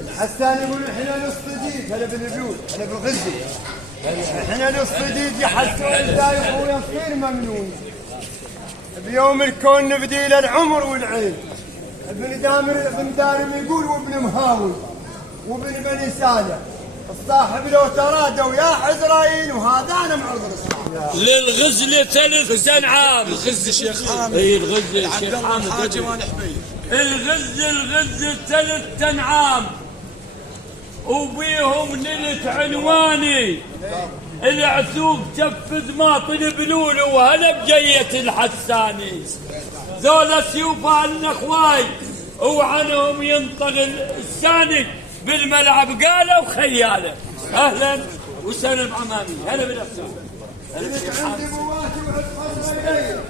الحسان يقول احنا نصطديد، هلا بالبيوت، هلا بالغزي، احنا نصطديد يحسوا الدايق ويصير ممنون. بيوم الكون نبدي للعمر والعين. ابن دارم يقول وابن مهاوي وابن بني سالم الصاحب لو ترادوا يا عزرائيل، وهذا انا معرض الصاحب للغزل 3 عام. الغزل شيخ حامد. اي الغزل شيخ حامد. الحاجي وانا حبيب. الغزل 3 عام وبيهم نلت عنواني. العسوق جفز ما طلب لولو وهلا بجية الحساني. ذولا سيوفا الاخواي وعنهم ينطق الثاني بالملعب قالوا خياله. اهلا وسهلا بعمامي. هلا بالافسان. عندي بواتي وعد